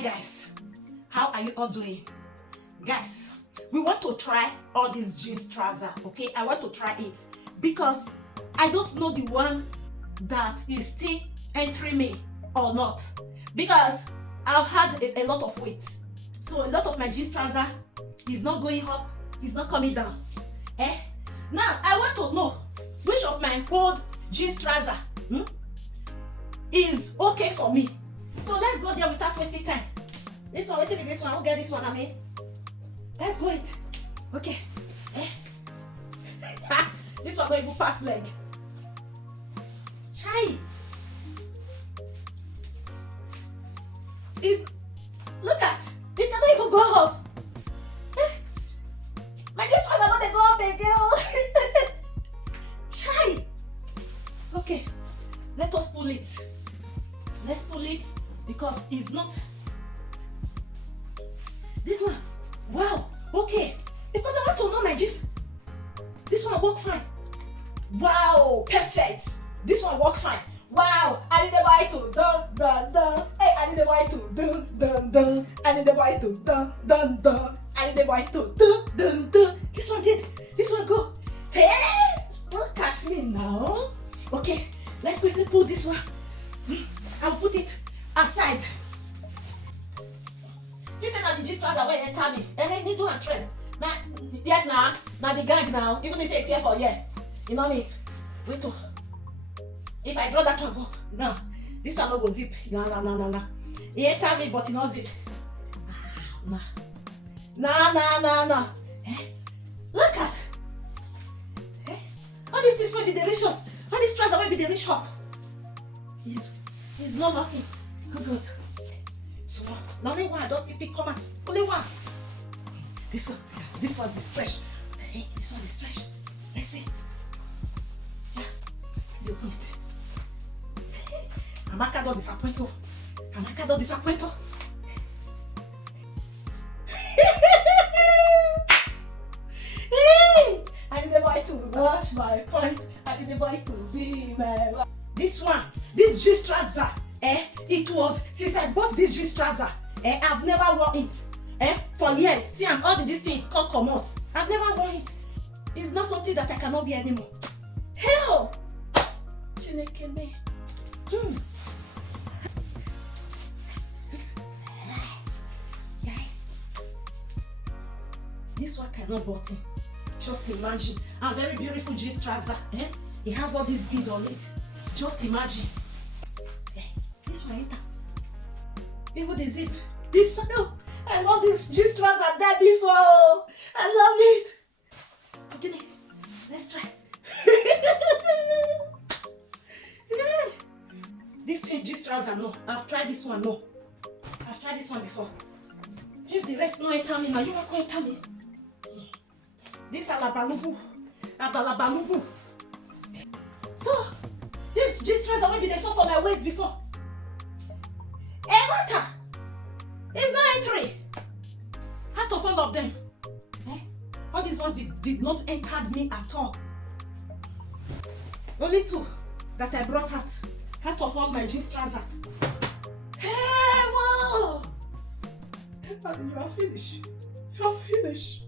Hi guys, how are you all doing? Guys, we want to try all these jeans trousers, okay? I want to try it because I don't know the one that is still entering me or not, because I've had a lot of weight, so a lot of my jeans trouser is not going up, it's not coming down. Now I want to know which of my old jeans trouser is okay for me. So let's go there without wasting time. This one, wait a minute, this one, I'll get this one, I mean. Let's go it. Okay. This one don't even pass leg. Chai. Look at, it cannot even go up. My jeans trouser not they go up again. Chai. Okay, let us pull it. Let's pull it because it's not. This one, wow, okay. Because I want to know my jeans. This one work fine. Wow, perfect. This one work fine. Wow, I need the boy to dun dun dun. Hey, I need the boy to dun dun dun. I need the boy to dun dun dun. I need the boy to dun dun dun. This one did. This one go. Hey, look at me now. Okay, let's quickly pull this one. I'll put it aside. Since now the jeans trouser where enter me, and then need and trend. Now, yes, now the gang now. Even if it's here for yeah, you know me. Wait to. If I draw that one go, no, this one no go zip. No. He enter me, but he not zip. No. Look at. All these things will be delicious. All these trouser will be delicious. He's not lucky. Good. So now only one I don't see big comments. Only one. This one is fresh. Hey, this one is fresh. Let's see. Yeah, you eat. Amaka don't disappoint. Amaka don't disappoint. I need the boy to rush my point. I need the boy to be my wife. This one, this jeans trouser, it was, since I bought this jeans trouser, I've never worn it, for years. See, I'm all this thing called come out. I've never worn it. It's not something that I cannot be anymore. Hell! Chineke me. This one cannot button. Just imagine. A very beautiful jeans trouser. It has all this bead on it. Just imagine. This one, even the zip. This one, oh, I love this jeans trouser there before. I love it. Okay, let's try. This jeans trouser, no. I've tried this one, no. I've tried this one before. If the rest no enter me, now you are going to enter me. This alabalubu. So, this jeans trouser will be the fall for my waist before. Water! It's not entering. Out of all of them, all these ones did not enter me at all. Only two that I brought out of all my jeans trouser. Hey, wow! You are finished. You are finished.